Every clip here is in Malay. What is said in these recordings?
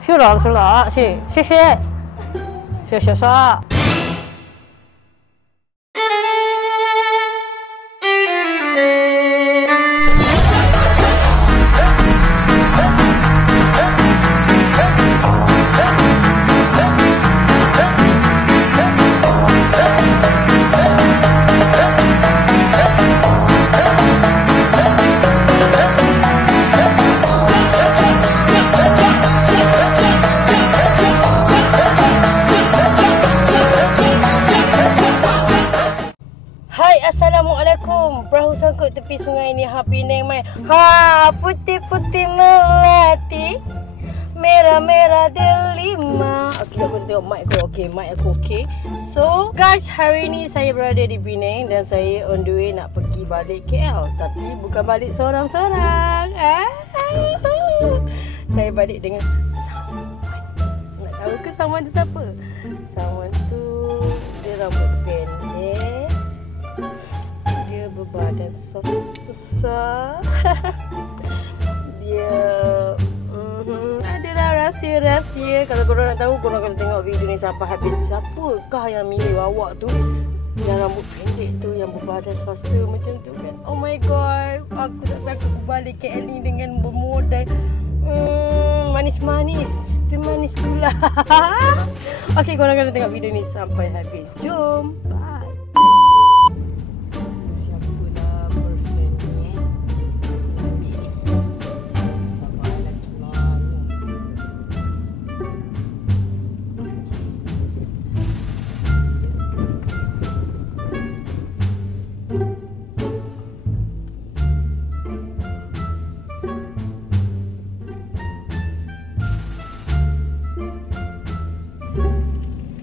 是了，是了，是，谢谢，谢谢啥？ Assalamualaikum. Perahu sangkut tepi sungai ni Penang mai. Ha, putih-putih melati, merah-merah delima. Okey, aku tengok mic aku. Okey, mic aku okey. So, guys, hari ni saya berada di Penang dan saya on the way nak pergi balik KL. Tapi bukan balik seorang-seorang. Saya balik dengan someone. Nak tahu ke someone tu siapa? Someone tu dia rambut pendek. Berbadan susah. Dia adalah rahsia-rahsia. Kalau korang nak tahu, korang kena tengok video ni sampai habis. Siapakah yang milih awak tu, yang rambut pendek tu, yang berbadan susah macam tu kan? Oh my god, aku tak sanggup balik KL ni dengan bermodal manis-manis, semanis gula. Okey, korang kena tengok video ni sampai habis. Jom. Bye.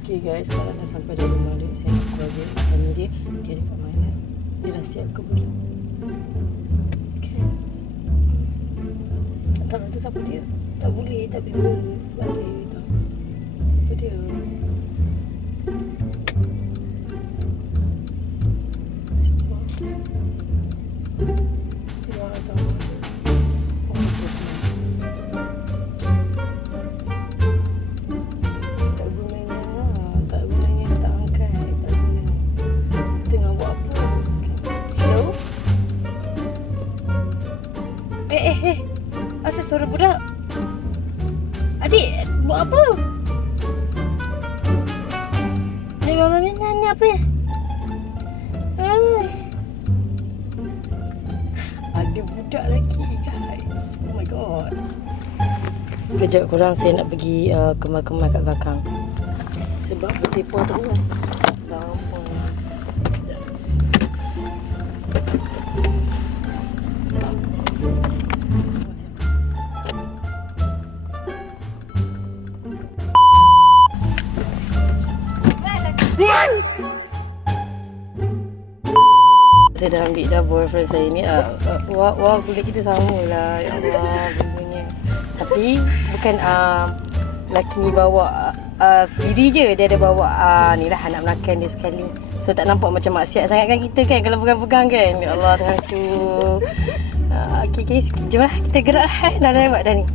Okay guys, sekarang dah sampai di rumah dia. Saya nak call dia, tanya dia dekat mana. Dia dah siap ke belum? Okay. Tak tahu siapa dia. Tak boleh, tak boleh balik tau. Siapa dia? Siapa? Dia orang tahu. Asal suara budak? Adik, buat apa? Ni mama ni apa ya? Ada budak lagi guys. Oh my god. Kejap korang, saya nak pergi kemar-kemar kat belakang. Sebab bersepah tu kan. Lampu. Saya dah ambil dah boyfriend saya ni. Wah, kulit kita sama lah. Ya Allah, bumbunya. Tapi bukan lelaki ni bawa sendiri je. Dia ada bawa ni lah anak Melakan dia sekali. So tak nampak macam maksiat sangat kan kita kan kalau pegang-pegang kan. Ya Allah, Tuhanku. Okay, jom lah kita gerak lah. Dah lewat dah ni.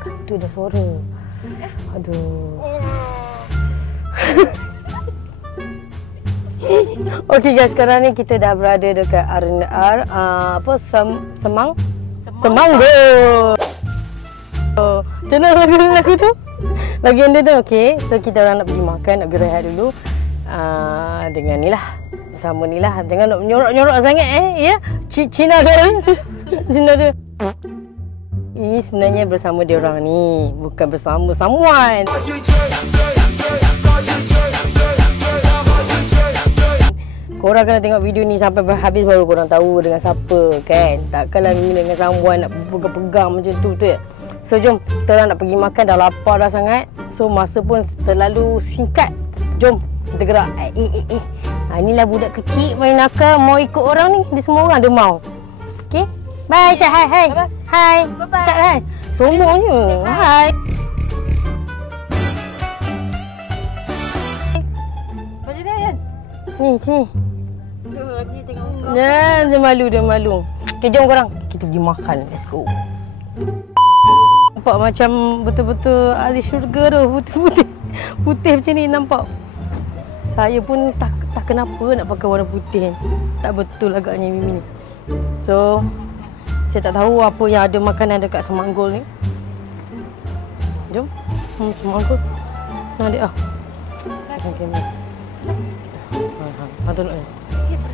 Kantu dah suara. Aduh. Okey guys, sekarang ni kita dah berada dekat R&R Semang Go. Macam mana lagu tu? Lagu yang dia tu okey. So kita orang nak pergi makan, nak pergi rehat dulu. Dengan ni lah. Bersama ni lah. Jangan nak menyorok-nyorok sangat ya. Cina dia. Cina dia. Ini sebenarnya bersama dia orang ni, bukan bersama someone. Korang kena tengok video ni sampai habis baru korang tahu dengan siapa kan. Takkanlah ni dengan someone nak pegang-pegang macam tu ya. So jom, kita orang nak pergi makan, dah lapar dah sangat. So masa pun terlalu singkat. Jom kita gerak. Inilah budak kecil main nakal, mau ikut orang ni. Dia semua orang dia mau. Okay. Bye, Cak. Hai. Hai. Bye-bye. Cak, hai. Semuanya. Hai. Ni, sini. Ni tengok. Ya, dia malu. Okay, jom korang. Kita pergi makan. Let's go. Nampak macam betul-betul ahli syurga tu. Putih-putih. Putih macam ni nampak. Saya pun tak kenapa nak pakai warna putih. Tak betul agaknya Mimi ni. So, saya tak tahu apa yang ada makanan dekat Semanggol ni. Jom. Semanggol. Nah, dia. Okay. Tu nak.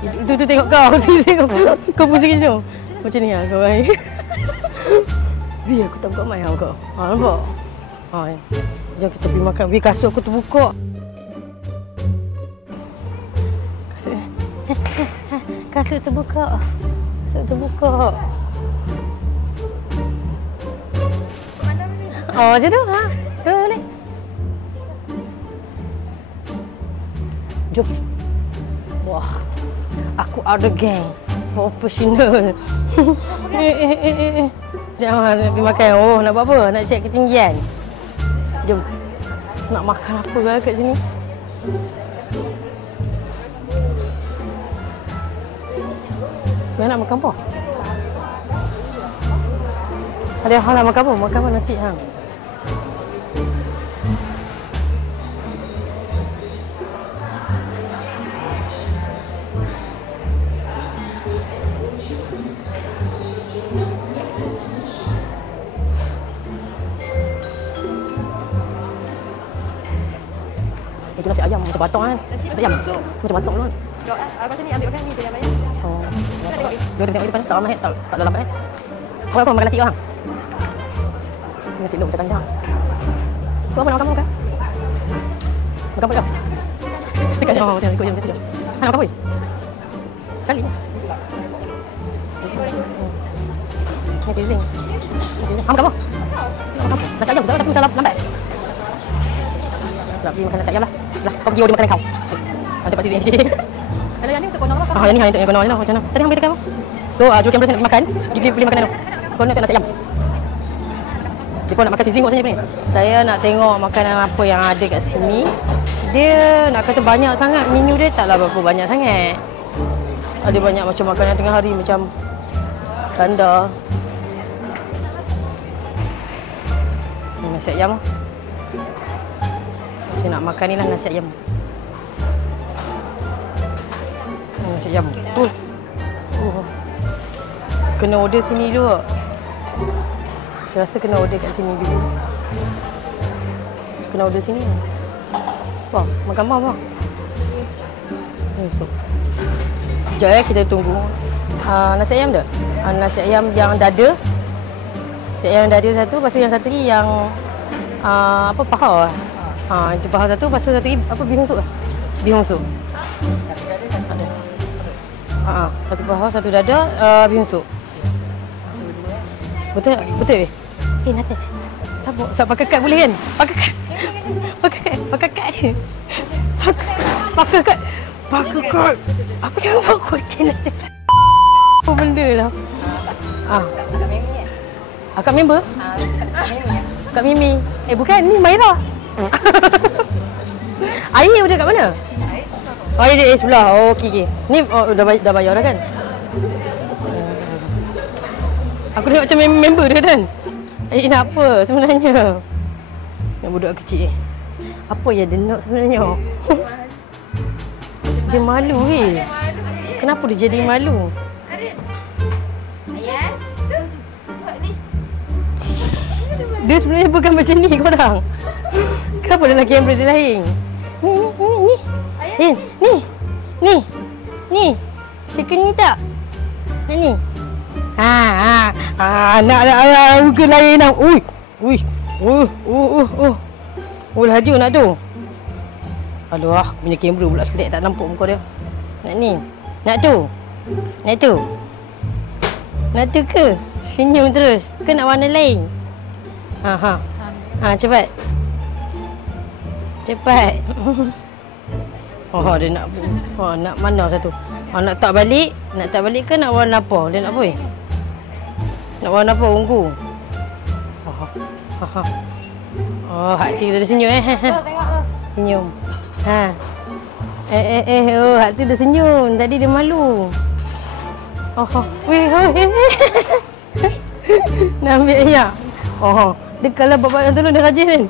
Itu tengok kau. Tengok. Kau pusing macam tu. Macam ni lah kau. Bi, aku tak buka mic kau. Nampak? Jom kita pergi makan. Bi, kasut aku terbuka. Kasut terbuka. Macam tu. Boleh. Jom. Wah. Aku ada geng. Profesional. Jangan pergi makan. Oh, nak buat apa? Nak check ketinggian. Jom. Nak makan apa lah kat sini? Biar nak makan apa? Ada hal nak makan apa? Makan apa nasi hang? Itu nasi ayam macam batok kan? Nasi ayam macam batok luôn. Abang sini ambil makan ni dia bayar. Oh. Dia tengok depan tak ramai tak dalam Kau apa makan nasi orang? Nasi lu macam kandang. Kau apa nak makan? Makan apa kau? Dekat jauh ikut jam tu. Nak makan apa? Sekali. Nasi siling. Makan apa? Nasi ayam betul tapi macam lambat. Nak pergi makan nasi ayam lah. Kau pergi order makanan kau. Nanti Pak Siri. Kalau yang ni untuk konon apa? Yang ni untuk yang konon lah macam mana. Tadi hang beli tekan apa? So, Joe Cameron nak pergi makan. Pergi beli makanan tu. Kau nak tengok nasi ayam. Dia nak makan sizzling kot sebenarnya. Saya nak tengok makanan apa yang ada kat sini. Dia nak kata banyak sangat. Menu dia taklah berapa banyak sangat. Ada banyak macam makanan tengah hari macam kanda. Nasi ayam. Saya nak makan ni lah nasi ayam. Nasi ayam. Kena order sini dulu. Saya rasa kena order kat sini dulu. Kena order sini. Wah, makan apa? Sup. Sekejap kita tunggu. Nasi ayam tak? Nasi ayam yang dada. Nasi ayam dada satu, lepas tu yang satu ni yang apa paha. Itu paha satu, lepas tu satu lagi apa bihun sup. Bihun sup. Ada. Satu paha, satu dada, bihun sup. Betul tak? Betul weh? Nathan. Sabar pakai kad boleh kan? Pakai kad. Pakai kad je. Pakai kad. Aku jangan buat kucing nanti. Apa benda lah? Akak Mimi kan? Akak member? Akak Mimi kan? Kak Mimi. Bukan, ni Maira. Air udah kat mana? Air dia sebelah. Oh, okey. Ni dah bayar dah kan? Aku tengok macam member dia kan? Nak apa sebenarnya? Yang budak kecil. Apa yang dia nak sebenarnya? Dia malu weh. Kenapa dia jadi malu? Ayah, tu. Buat ni. Dia sebenarnya bukan macam ni korang. Kenapa dalam kamera dia lain? Ni. Chicken ni tak? Ni. Nak muka lain dah. Laju nak tu. Aduh, aku punya kamera pula selek tak nampak muka dia. Nak ni. Nak tu. Nak tu ke? Senyum terus. Ke nak warna lain? Cepat. Dia nak mana satu? Nak tak balik? Nak tak balik ke nak warna apa? Dia nak apa? Nak warna apa? Ungu. Hati dia senyum Tengok tu. Senyum. Oh, hak tu dah senyum. Tadi dia malu. Oh, weh. Nak ambil ayam. Oh, dia kalau bapak nak tolong dia rajin kan?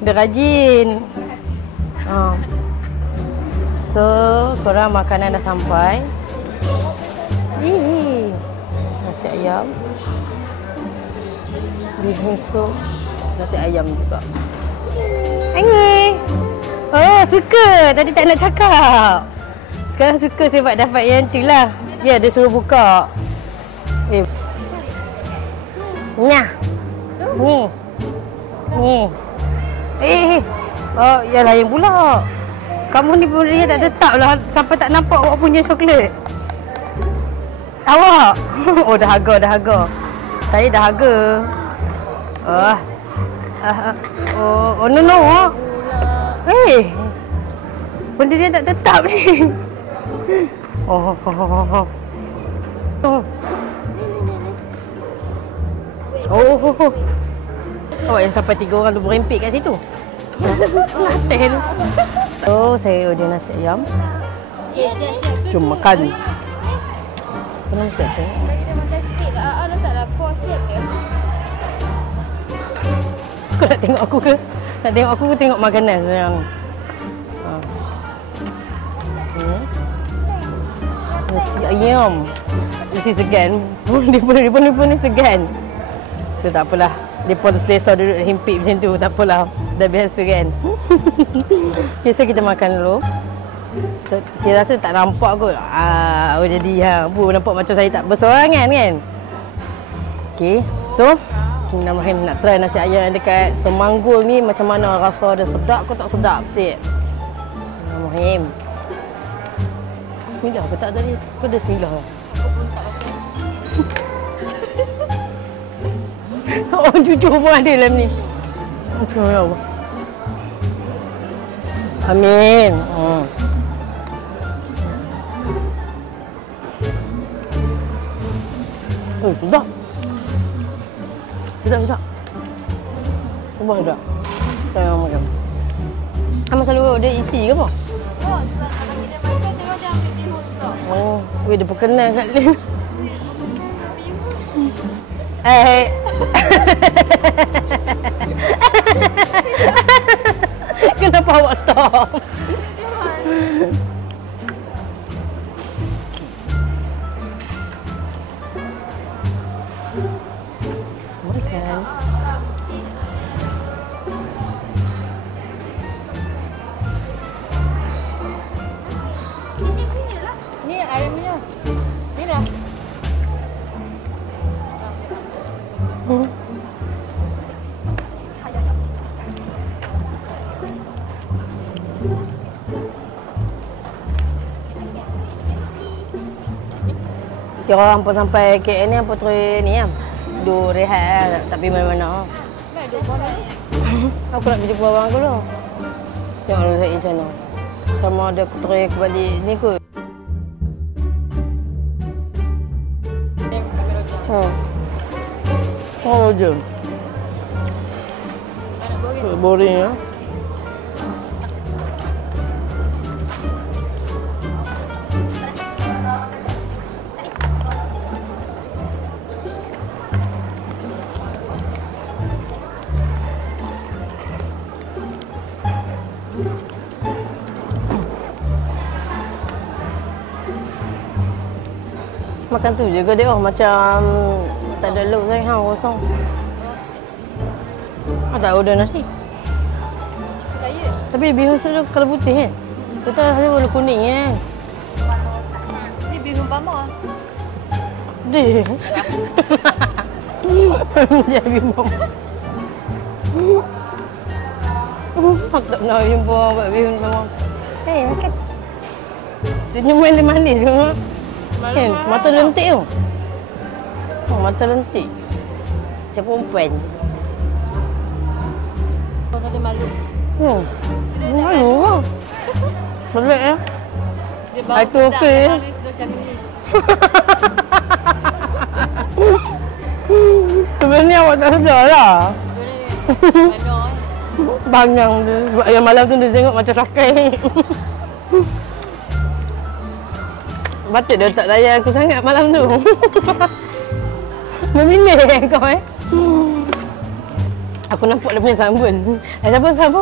Dia rajin. Oh. So, korang makanan dah sampai. Nasi ayam. Bihun sup. Nasi ayam juga. Angin. Oh, suka. Tadi tak nak cakap. Sekarang suka sebab dapat yang tu lah. Ya, dia suruh buka. Nah. Ni. Oh, ya lain pula. Kamu ni pun dia tak tetap lah sampai tak nampak awak punya coklat. Awak? Oh, dah harga. Saya dah harga. Oh, no. Benda dia tak tetap ni. Oh. Awak yang sampai 3 orang tu berempit kat situ. Laten. Oh, saya order nasi ayam. Jom makan. Kenapa nasi tu? Kita makan sikit lah. Letaklah kuah siap ke? Kau nak tengok aku ke? Nak tengok aku ke tengok makanan sebenarnya? Nasi ayam. Mesti segan. Dia pun ni segan. So tak apalah. Dia pun selesa duduk himpit macam tu. Tak apalah. Dah biasa kan. Okay, so kita makan dulu. So, saya rasa tak nampak kot. Jadi nampak macam saya tak bersorangan kan. Okay, so Bismillahirrahmanirrahim. Nak try nasi ayam yang dekat Semanggul ni macam mana rasa dia, sedap ke tak sedap, betul? Bismillahirrahmanirrahim. Bismillah ke tak tadi? Kau dah bismillah lah. Oh, jujur pun ada dalam ni. Bismillah. Amin. Oh, sedap. Sedap. Cuba sedap. Tengok makan. Kamu selalu order isi ke apa? Oh, sebab kalau kita makan tengok dia ambil bihun juga. Oh, dia berkenan kat ni. Kenapa awak stop? Makan. Ni ayamnya. Ni lah. Kira orang pun sampai KL ni apa terus ni lah. Duduk rehat lah. Tak pergi mana-mana. Aku nak pergi jumpa abang aku dulu. Tengok dulu saya macam mana. Sama ada aku terus balik ni kot. Oh je. Boring ya. Makan tu juga dia macam tak ada look sangat, kosong. Tak order nasi. Kaya. Tapi bihun sup tu kalau putih kan. Kita ada warna kuning kan. Ni bihun Bama. Dia. Dia bihun Bama. Aku tak nak jumpa bihun Bama. Makan. Senyum manis semua. Kan? Mata lentik tu. Oh, mata lentik. Macam perempuan. Kau tak ada malu. Malu lah. Belik ya. Itu okey. Sebenarnya awak tak sedar lah. Sebenarnya. Bangang tu. Yang malam tu dia tengok macam sakit. Patut dia tak layan aku sangat malam tu. Memilih kau Aku nampak dia punya sambun. Siapa? Siapa?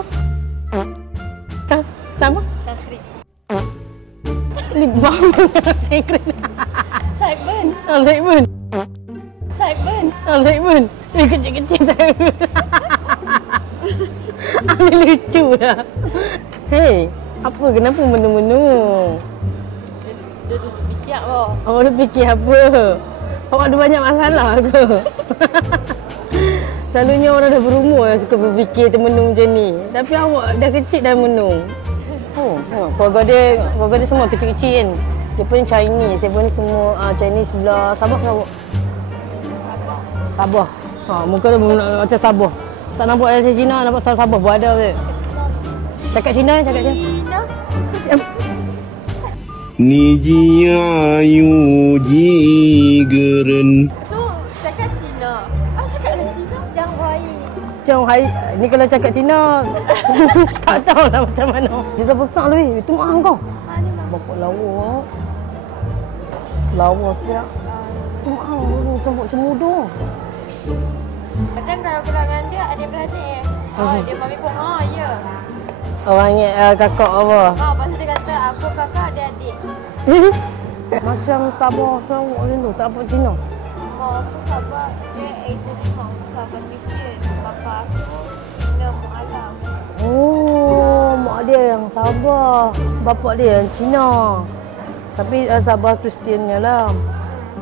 Sanskrit. Lip balm Sanskrit. Sideburn. Sideburn. Sideburn. Sideburn. Kecil-kecil Sideburn. Ini lucu lah. Hei, apa? Kenapa menung-menung? Dia duduk fikir apa? Oh, dia fikir apa? Awak ada banyak masalah ke? Selalunya orang dah berumur yang suka berfikir termenung macam ni. Tapi awak dah kecil dah menung. Oh, tengok keluarga dia semua kecil-kecil kan. Dia pun Chinese, dia pun ni semua Chinese sebelah Sabah ke awak? Sabah. Muka dia macam Sabah. Tak nampak macam Cina, nampak Sabah pun ada je. Cakap Cina. Cina. Ni jia yu ji geren. Tu cakap Cina. Cakap Cina. Jangan ni kalau cakap Cina tak tahulah macam mana. Dia dah besar lebih. Itu mak kau. Mana mak? Bapak lawa. Lawa siap. Itu mak kau nampak macam muda. Kadang kalau keluar dengan dia, adik beradik. Dia mami pun, ya. Orang ingat kakak apa? Lepas tu dia kata, aku kakak, dia adik. Macam Sabah Sarawak macam tu. Tak apa Cina. Mak aku sabar, dia actually mak aku sabar Kristian. Bapa aku Cina Mu'alam. Oh, mak dia yang Sabah. Bapak dia yang Cina. Tapi Sabah Kristiannya lah.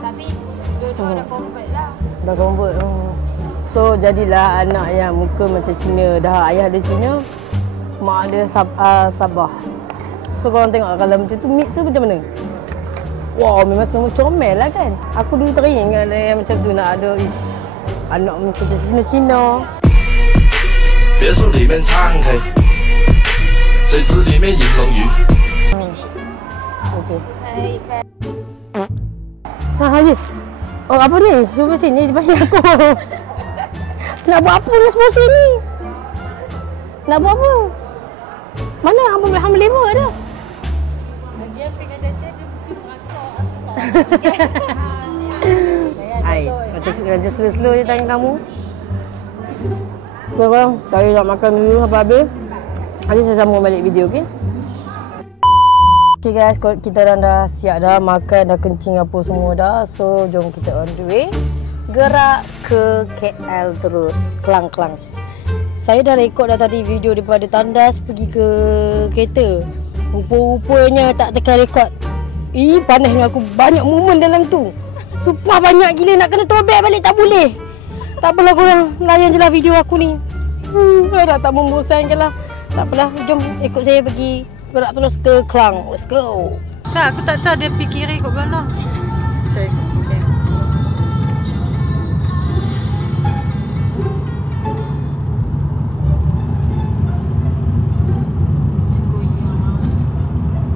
Tapi dua-dua dah convert lah. Dah convert. So jadilah anak yang muka macam Cina. Dah ayah dia Cina, mak dia Sabah. So korang tengok kalau macam tu mix tu macam mana? Wow, memang semua comel lah kan. Aku dulu teringat yang macam tu nak ada anak macam Cina-Cina. 别墅里面唱 K， 水池里面引龙鱼。 Okey. Hai, Haji. Oh apa ni? Cuba sini dia panggil aku. Nak buat apa ni semua sini? Nak buat apa? Mana hamba lima ada? dia pengen jajan, dia mungkin melakor. Hai, macam slow-slow je tangan kamu. Korang, saya nak makan dulu sampai habis. Nanti saya sambung balik video, okey? Okay guys, kita orang dah siap dah makan, dah kencing apa semua dah. So, jom kita on the way. Gerak ke KL terus. Kelang-kelang. Saya dah rekod dah tadi video daripada tandas pergi ke kereta. Rupa-rupanya tak tekan rekod. Panasnya aku. Banyak momen dalam tu. Sumpah banyak gila, nak kena throwback balik tak boleh. Tak apalah korang, layan je lah video aku ni. Dah tak membosankan lah. Tak apalah, jom ikut saya pergi gerak terus ke Klang. Let's go. Tak, aku tak tahu dia pergi kiri kat mana. Saya ikut.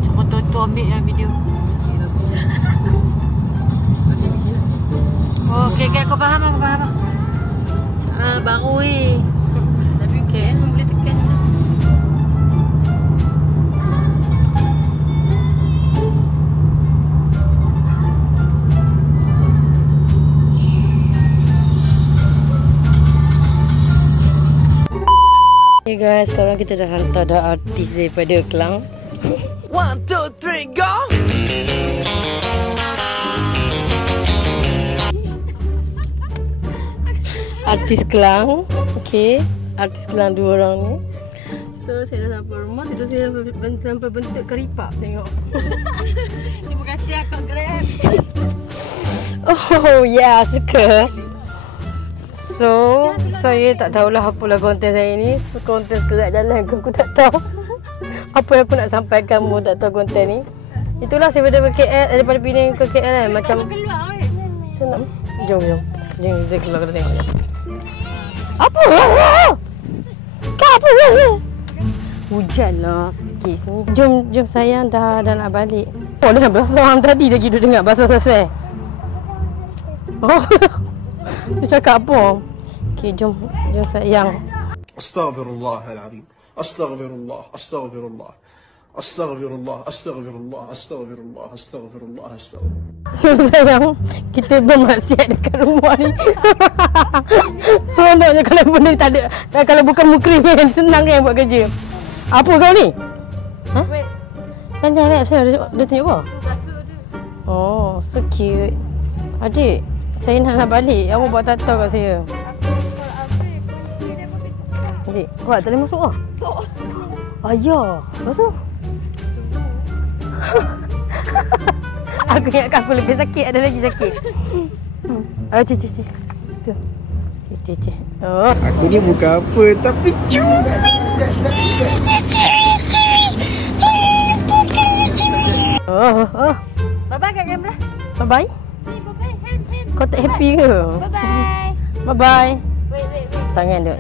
Cuba tu ambil yang video. Oh, okey, aku faham. Baru tapi okey, boleh tekan. Okay guys, sekarang kita dah hantar dah artis daripada Klang. 1, 2, 3, go! Artis Klang. Okay, artis Klang dua orang ni. So saya dah sampai rumah, itu saya sampai bentuk keripak tengok. Terima kasih Kak Grab. Oh ya, yeah, suka. So, saya tak tahulah apalah konten saya ni. Konten gerak jalan ke aku tak tahu. Apa yang aku nak sampaikan pun tak tahu konten ni. Itulah saya daripada KL, daripada Penang ke KL kan. Macam Keluar saya nak. Jom. Jom kita keluar kita tengok. Apa? Kau apa? Hujan lah sikit sini. Jom sayang dah nak balik. Oh dah bahasa orang tadi lagi duduk dengar bahasa selesai. Oh. Dia cakap apa? Okey, jom sayang. أستغفر الله العظيم. أستغفر الله أستغفر الله أستغفر الله أستغفر الله أستغفر الله أستغفر الله أستغفر الله. Sayang, kita bermaksiat dekat rumah ni. Seronoknya kalau benda tak ada. Kalau bukan mukrim kan, senang kan buat kerja. Apa kau ni? Ha? Wait. Jangan dia tunjuk kau? Kasut dia. Oh, so cute. Adik, saya nak balik. Awak buat tattoo kat saya. Aku kalau apa kunci dia pun kita. Adik, awak tak boleh masuk lah? Tak. Ayah, masuk. Aku ingatkan aku lebih sakit, ada lagi sakit. Cik. Tu. Cik. Oh. Aku ni bukan apa, tapi Oh. Bye-bye kat kamera. Bye-bye. Ni bye-bye. Hand. Kau tak happy ke? Bye-bye. Bye-bye. Wait. Tangan dia.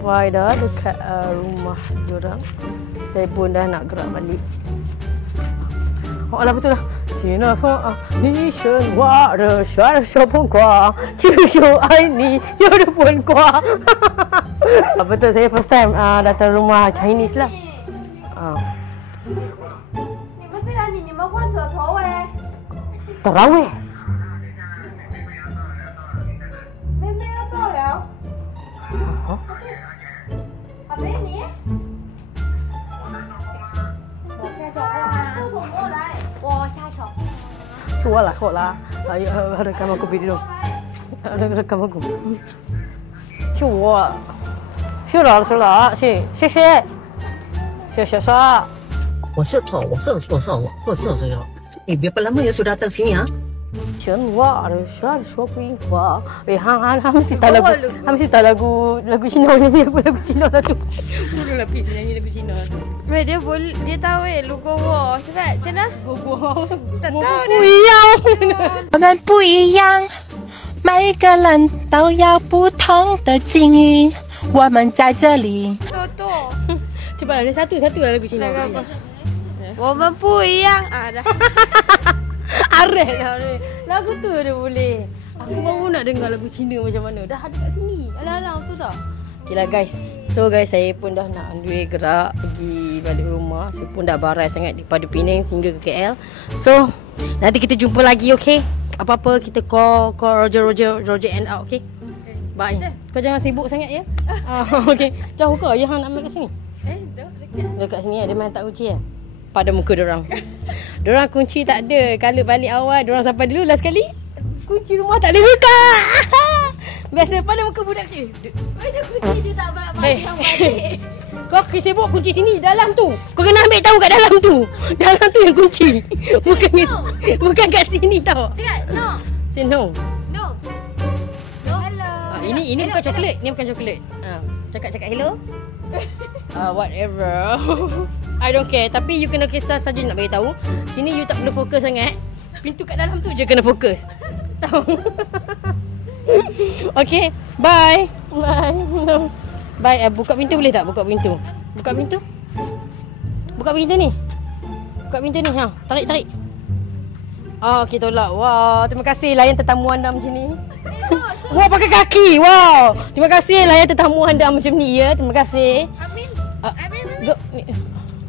Bye dah dekat rumah diorang. Saya pun dah nak gerak balik. Oh lah betul lah. Sina fa ni shen wa de shuai shuo pong kwa jiu shuo ai ni you de pun kwa. Betul, saya first time datang rumah Chinese lah. 你们这两年你们换手头哎， Tarawih. 妹妹要到了。阿妹你？我加手啊！做什么来？我加手。 Kuat lah. Ayo, rekam aku video. Rekam aku. 是我。是了，谢谢。我是头，我是这样。你别不lama ya sudah datang sini ya. 全我的说说不赢话，他们mesti tahu lagu Cina nyanyi lagu Cina satu. Dulu lah please nyanyi lagu Cina. Weh dia tahu logo wo. Cepat, macam mana? Logo. Tak tahu 不一样。我们不一样，每个人都有不同的境遇。我们在这里。 Toto. Cepat lah, satu lah lagu Cina. Lagu apa? 我们不一样啊dah. Areh lah ni. Lagu tu dia boleh. Aku baru nak dengar lagu Cina macam mana. Dah ada kat sini. Alang-alang tu tak? Okay lah guys. So guys, saya pun dah nak on the way gerak pergi balik rumah. Saya pun dah barai sangat daripada Penang hingga ke KL. So, nanti kita jumpa lagi, okay? Apa-apa kita call Roger and out, okay? Bye. Kau jangan sibuk sangat ya. Okay. Jauh ke? Yang nak ambil kat sini? Dekat sini dia main tak kunci ya? Pada muka diorang. Diorang kunci tak ada. Kalau balik awal diorang sampai dulu last kali kunci rumah tak boleh buka. Biasa pada muka budak kecil. Dia kunci dia tak balik balik. Kau sibuk kunci sini dalam tu. Kau kena ambil tahu kat dalam tu. Dalam tu yang kunci. Bukan kat sini tau. Cakap no. Say no. No. Hello. Ini bukan coklat. Ini bukan coklat. Cakap hello. Whatever. I don't care. Tapi you kena kisah saja nak bagi tahu. Sini you tak perlu fokus sangat. Pintu kat dalam tu je kena fokus. Tahu? Okay. Bye. Bye. Buka pintu boleh tak? Buka pintu ni. Buka pintu ni. Tarik. Okay, tolak. Wow, terima kasih layan tetamu anda macam ni. Wah, pakai kaki. Wow. Terima kasih layan tetamu anda macam ni ya. Terima kasih. Amin.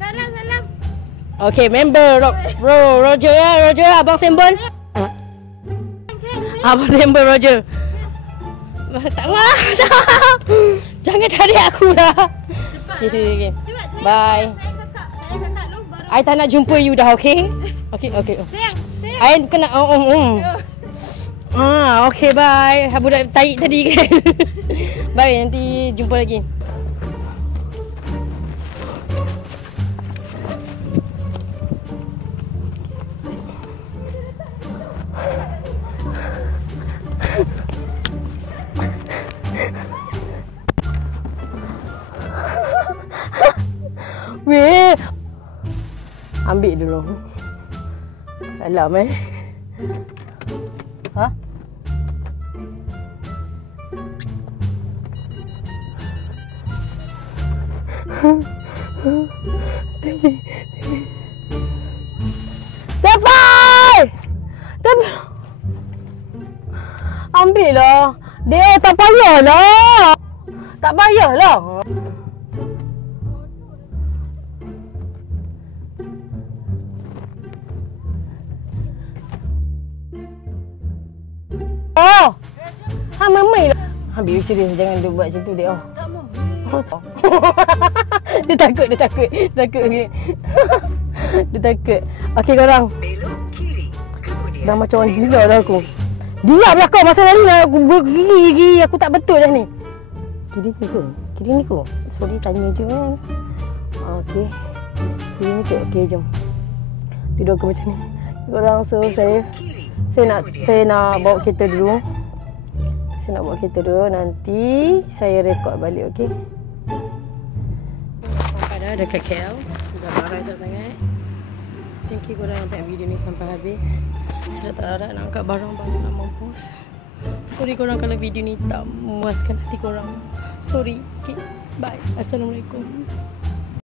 Salam. Okay, member Roger ya, Abang Sembon. Abang Sembon Roger. Tak. Jangan tarik aku dah. Okay. Bye. Saya kakak lu baru. I tak nak jumpa you dah, okay? Okay. Sayang. I kena okay, bye. Budak tarik tadi kan. Bye, nanti jumpa lagi. Weh. Ambil dulu. Salam Ha? Dapat! Ambil lah. Dia tak payahlah. Tak payahlah. Oh. Ha memai lah. Habis serius jangan dia buat macam tu dia. Tak mau. Dia takut. Okay. Dia takut. Okey korang. Dah macam orang gila dah aku. Diamlah kau masa tadi lah aku bergigi. Aku tak betul dah ni. Kiri ni ko. Sorry tanya je kan. Okey. Kiri ni ko. Okey jom. Tidur aku macam ni. Korang so saya nak bawa kereta dulu. Saya nak bawa kereta dulu. Nanti saya rekod balik, okey? Sampai dah dekat KL. Dah marah sangat. Thank you korang yang tengok video ni sampai habis. Saya tak harap nak angkat barang-barang nak mampus. Sorry korang kalau video ni tak memuaskan hati korang. Sorry. Okay. Bye. Assalamualaikum.